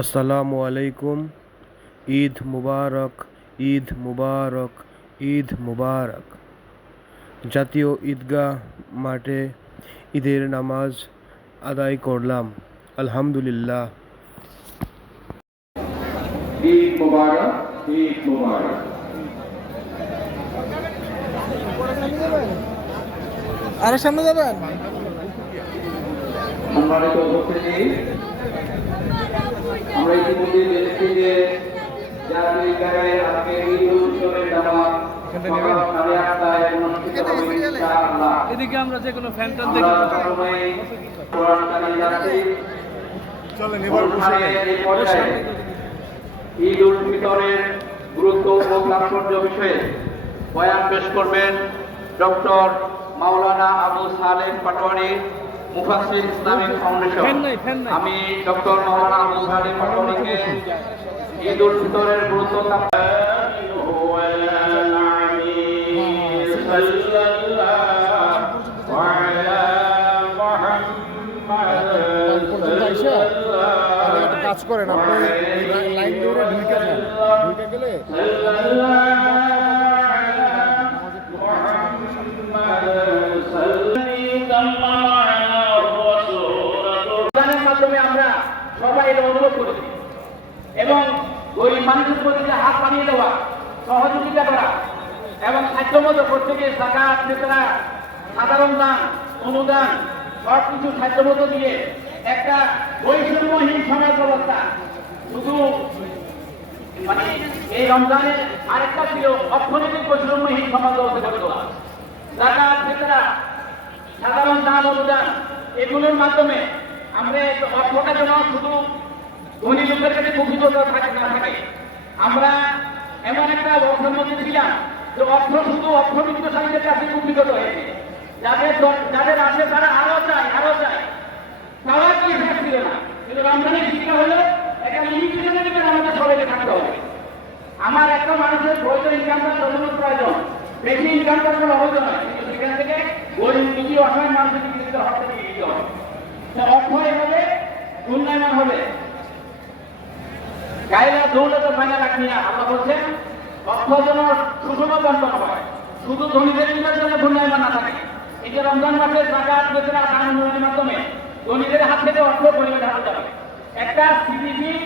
আসসালামু আলাইকুম। ঈদ মুবারক, ঈদ মুবারক, ঈদ মুবারক। জাতীয় ঈদগাহ মাঠে ঈদের নামাজ আদায় করলাম, আলহামদুলিল্লাহ। ঈদ মুবারক, ঈদ মুবারক। আরো সামনে যাবেন। সম্মানিত উপস্থিতি, আমরা ইতিমধ্যে জেনেছি যে জাতীয় ঈদগাহে আজকে ঈদ উল ফিতরের নামাজ সকাল 8:30টায় অনুষ্ঠিত হবে ইনশাআল্লাহ। এদিকে আমরা যে কোনো ফ্যান্টার আমরা প্রথমে কোরআন চালিয়ে যাচ্ছি। চলেন এবার বসে এই পর্যায়ে ঈদ উল ফিতরের গুরুত্ব ও তাৎপর্য বিষয়ে বয়ান পেশ করবেন ডক্টর মাওলানা আবু সালেম পাটোয়ারি, মুফাসসির ইসলামিক ফাউন্ডেশন। আমি ডক্টর মাওলানা আবু সালেম পাটোয়ারিকে ঈদ উল ফিতরের গুরুত্ব কাজ করেন আপনি লাইন ধরে ঢুকে যান, ঢুকে গেলে মাধ্যমে আমরা সবাই অনুরোধ করেছি এবং গরিব মানুষের প্রতি হাত বানিয়ে দেওয়া, সহযোগিতা করা এবং সাধ্যমতো প্রত্যেকের যাকাত, ফিতরা, সাধারণ দান, অনুদান সবকিছু সাধ্যমতো দিয়ে একটা বৈষম্যহীন সমাজ ব্যবস্থা। শুধু মানে এই রমজানের আরেকটা ছিল অর্থনৈতিক বৈষম্যহীন সমাজ ব্যবস্থা করে তোলা। যাকাত, ফিতরা, সাধারণ দান, অনুদান এগুলোর মাধ্যমে আমরা অর্থটা যেন শুধু ধনী লোকের কাছে কুক্ষিগত থাকে না থাকে। আমরা এমন একটা অবস্থার মধ্যে ছিলাম যে অর্থ শুধু অর্থবিত্তশালীদের কাছে কুক্ষিগত হয়েছে। যাদের আসে তারা আরো চায়, আরো চায়, তারা পয়সা ছিল না। কিন্তু রমজানের শিক্ষা হলো একটা লিমিটেশনের ভিতরে আমাদের সবাইকে থাকতে হবে। আমার একটা মানুষের বৈধ ইনকামটা যতটুকু প্রয়োজন, বেশি ইনকাম করার কোনো অবস্থা নয়, কিন্তু সেখান থেকে গরিব দুটি অসহায় মানুষের দিকে হাত থেকে দিতে হবে। অর্থ এভাবে উন্নয়ন হবে। গাইলা দৌলতে মাইনা রাখি না, আমরা বলছেন অর্থ যেন সুষম বন্টন হয়, শুধু ধনীদের জন্য উন্নয়ন না থাকে। এই যে রমজান মাসে যাকাত, ফিতরা, দান অনুদানের মাধ্যমে ধনীদের হাত থেকে অর্থ গরিবের হাতে যাবে। একটা স্থিতিশীল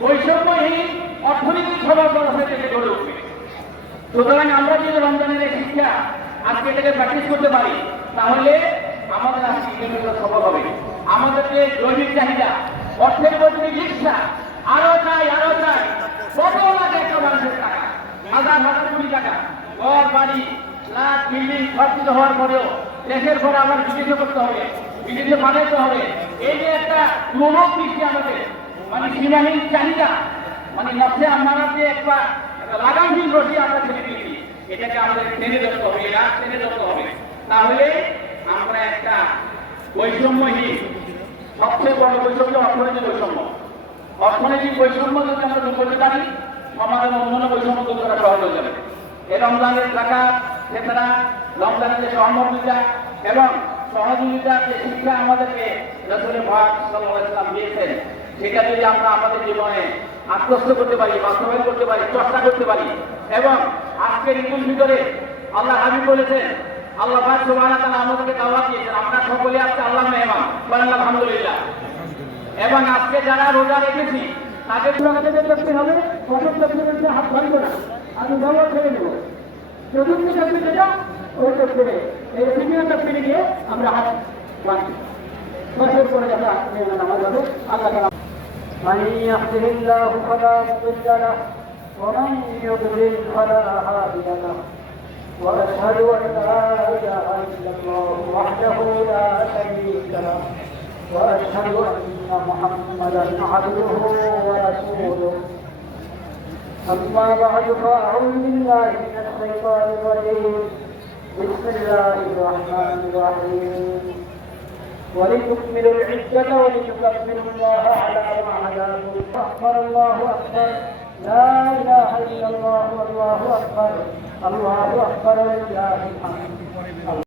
বৈষম্যহীন অর্থনৈতিক সমাজ ব্যবস্থা থেকে গড়ে উঠবে। সুতরাং আমরা যদি রমজানের এই শিক্ষা আজকে থেকে প্র্যাকটিস করতে পারি, তাহলে আমাদের আজকে সফল হবে। আমাদেরকে দৈনিক চাহিদা, অর্থের বদলে রিক্সা, আরো চাই, আরো চাই, কত লাগে একটা মানুষের টাকা, হাজার হাজার কোটি টাকা, ঘর বাড়ি, ফ্ল্যাট, বিল্ডিং সব কিছু হওয়ার পরেও দেশের পরে আবার বিদেশে করতে হবে, বিদেশে পাঠাইতে হবে। এই যে একটা লোক দৃষ্টি আমাদের, মানে সীমাহীন চাহিদা, মানে নকশে আমরা যে একটা লাগামহীন রশি আমরা ছেড়ে দিয়েছি, এটাকে আমাদের টেনে ধরতে হবে, রাত টেনে ধরতে হবে। তাহলে আমরা একটা বৈষম্যহীন, সবচেয়ে বড় বৈষম্য অর্থনৈতিক বৈষম্য। অর্থনৈতিক বৈষম্য যদি আমরা দূর করতে পারি, সমাজের অন্যান্য বৈষম্য দূর করা সহজ হয়ে যাবে। এই রমজানের যাকাত, ফিতরা, রমজানের যে সহমর্মিতা এবং সহযোগিতার যে শিক্ষা আমাদেরকে রাসূল পাক সাল্লাল্লাহু আলাইহি ওয়াসাল্লাম দিয়েছেন, সেটা যদি আমরা আমাদের জীবনে আত্মস্থ করতে পারি, বাস্তবায়ন করতে পারি, চর্চা করতে পারি। এবং আজকের ঈদুল ফিতরে আল্লাহ হাবিব বলেছেন, আল্লাহ পাক সুবহানাহু ওয়া তাআলা আমাদেরকে দাওয়াত দিয়েছেন, আমরা সকলে আজকে আল্লাহর মেহমান, বলেন আলহামদুলিল্লাহ। এবং আজকে যারা রোজা রেখেছি তাদের দেখতে হবে, প্রথম দেখতে হাত ভাঙব না, আমি ব্যবহার করে নেব। চতুর্থ দেখতে যেটা ওই দেখতে এই তৃতীয় দেখতে গিয়ে আমরা হাত ভাঙছি। বছর করে যারা নামাজ হবে আল্লাহ তাআলা। من يهده الله فلا مضل له ومن يضلل فلا هادي له واشهد ان لا اله الا الله وحده لا شريك له واشهد ان محمدا عبده ورسوله اما بعد فاعوذ بالله من الشيطان الرجيم بسم الله الرحمن الرحيم ولتكملوا العدة ولتكبروا الله على ما هداكم أكبر الله أكبر لا إله إلا الله والله أكبر الله أكبر ولله الحمد